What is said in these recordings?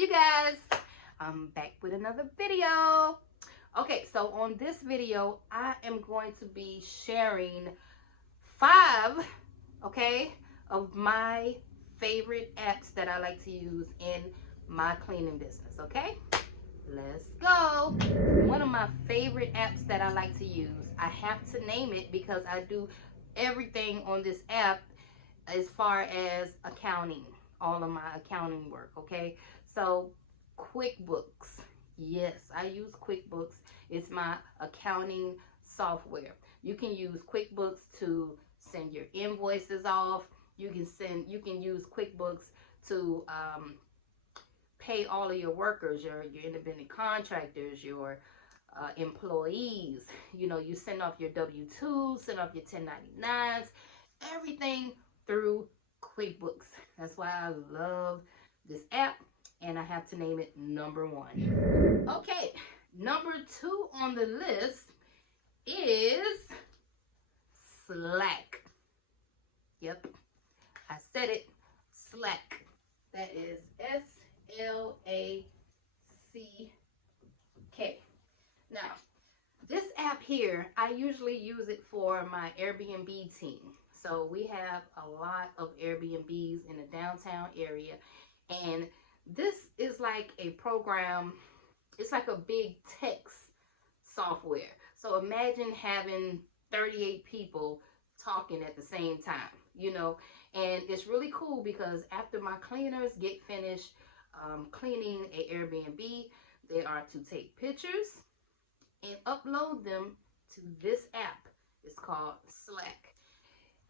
you guys, I'm back with another video. Okay, so on this video I am going to be sharing 5 of my favorite apps that I like to use in my cleaning business. Okay, let's go. One of my favorite apps that I like to use, I have to name it because I do everything on this app as far as accounting, all of my accounting work. Okay, so QuickBooks, yes, I use QuickBooks. It's my accounting software. You can use QuickBooks to send your invoices off. You can use QuickBooks to pay all of your workers, your independent contractors, your employees. You know, you send off your W-2s, send off your 1099s, everything through QuickBooks. That's why I love this app, and I have to name it number 1. Okay, number 2 on the list is Slack. Yep, I said it, Slack. That is S-L-A-C-K. Now, this app here, I usually use it for my Airbnb team. So we have a lot of Airbnbs in the downtown area, and this is like a program. It's like a big text software. So imagine having 38 people talking at the same time, you know, and it's really cool because after my cleaners get finished cleaning a Airbnb, they are to take pictures and upload them to this app. It's called Slack.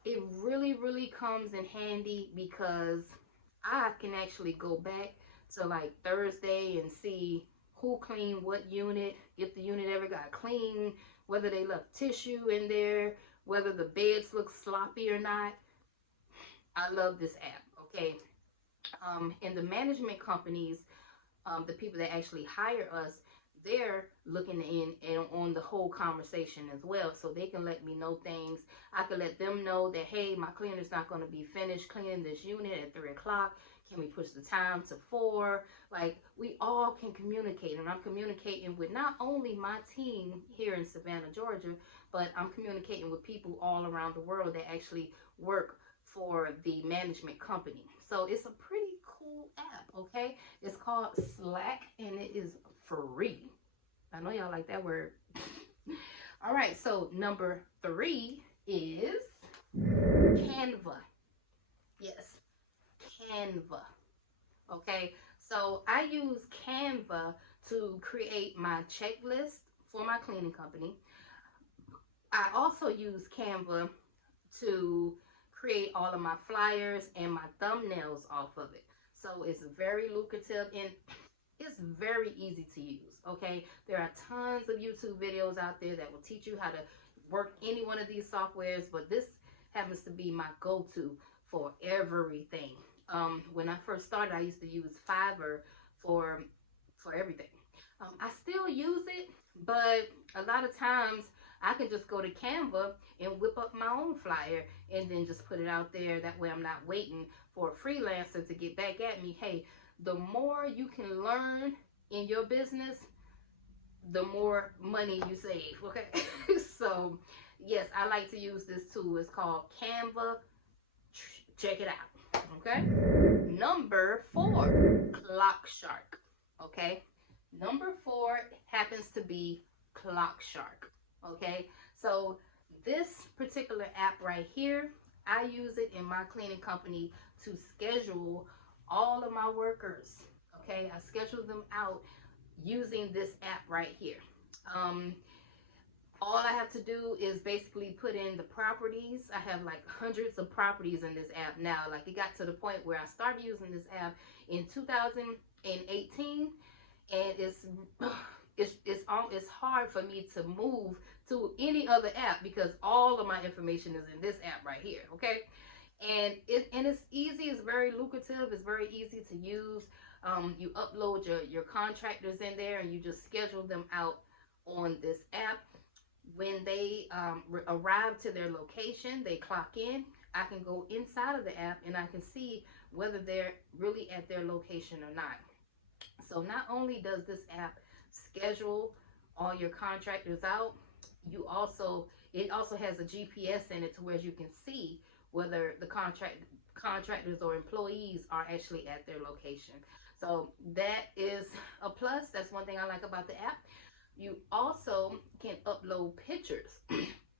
It really comes in handy because I can actually go back to like Thursday and see who cleaned what unit, if the unit ever got clean, whether they left tissue in there, whether the beds look sloppy or not. I love this app. Okay, and the management companies, the people that actually hire us, they're looking in and on the whole conversation as well, so they can let me know things. I can let them know that, hey, my cleaner's not going to be finished cleaning this unit at 3 o'clock. Can we push the time to 4? Like, we all can communicate, and I'm communicating with not only my team here in Savannah, Georgia, but I'm communicating with people all around the world that actually work for the management company. So it's a pretty cool app. Okay, it's called Slack, and it is free. I know y'all like that word. All right, so number 3 is Canva. Yes, Canva. Okay, so I use Canva to create my checklist for my cleaning company. I also use Canva to create all of my flyers and my thumbnails off of it. So it's very lucrative and it's very easy to use. Okay, there are tons of YouTube videos out there that will teach you how to work any one of these softwares, but this happens to be my go-to for everything. When I first started, I used to use Fiverr for everything. I still use it, but a lot of times I can just go to Canva and whip up my own flyer and then just put it out there. That way I'm not waiting for a freelancer to get back at me. Hey, the more you can learn in your business, the more money you save. Okay, so yes, I like to use this tool. It's called Canva. Check it out. Okay, number 4, ClockShark. Okay, number 4 happens to be ClockShark. Okay, so this particular app right here, I use it in my cleaning company to schedule all of my workers. Okay, I schedule them out using this app right here. All I have to do is basically put in the properties. I have like hundreds of properties in this app now. Like, it got to the point where I started using this app in 2018, and it's hard for me to move to any other app because all of my information is in this app right here. Okay, and it's easy. It's very lucrative. It's very easy to use. You upload your contractors in there and you just schedule them out on this app. When they arrive to their location, they clock in. I can go inside of the app and I can see whether they're really at their location or not. So not only does this app schedule all your contractors out, it also has a GPS in it to where you can see whether the contractors or employees are actually at their location. So that is a plus. That's one thing I like about the app. You also can upload pictures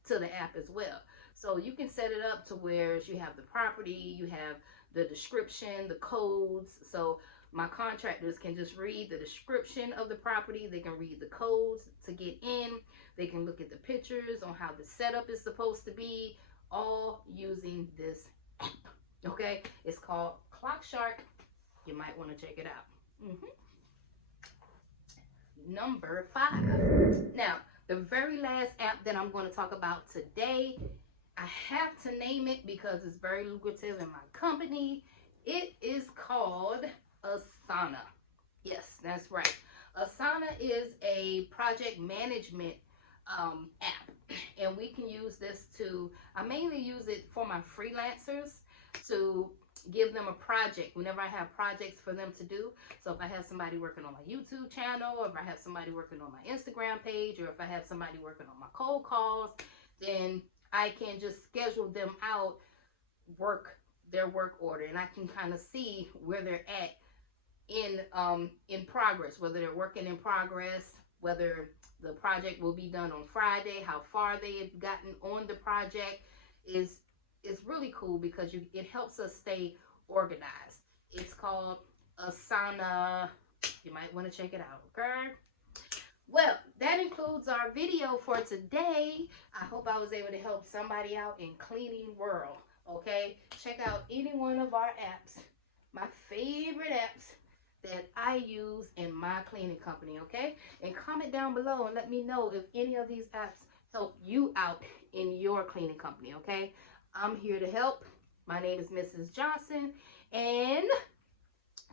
to the app as well. So you can set it up to where you have the property, you have the description, the codes. So my contractors can just read the description of the property. They can read the codes to get in. They can look at the pictures on how the setup is supposed to be, all using this app. Okay, it's called ClockShark. You might want to check it out. Number 5. Now, the very last app that I'm going to talk about today, I have to name it because it's very lucrative in my company. It is called Asana. Yes, that's right. Asana is a project management app, and we can use this I mainly use it for my freelancers to give them a project whenever I have projects for them to do. So if I have somebody working on my YouTube channel, or if I have somebody working on my Instagram page, or if I have somebody working on my cold calls, then I can just schedule them out, their work order, and I can kind of see where they're at in progress, whether they're working in progress, whether the project will be done on Friday, how far they have gotten on the project. Is really cool because it helps us stay organized. It's called Asana. You might want to check it out, okay? Well, that includes our video for today. I hope I was able to help somebody out in cleaning world, okay? Check out any one of our apps, my favorite apps that I use in my cleaning company, okay? And comment down below and let me know if any of these apps help you out in your cleaning company, okay? I'm here to help. My name is Mrs. Johnson, and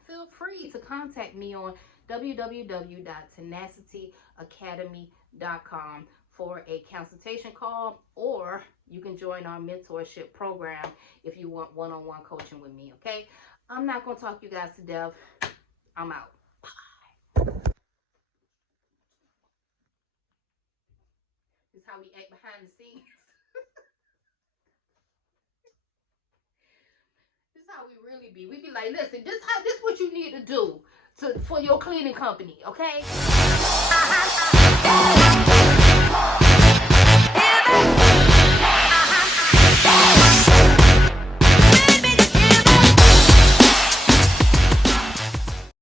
feel free to contact me on www.tenacityacademy.com for a consultation call, or you can join our mentorship program if you want one-on-one coaching with me, okay? I'm not going to talk you guys to death. I'm out. Bye. This is how we act behind the scenes. This is how we really be. We be like, listen, this what you need to do for your cleaning company, okay?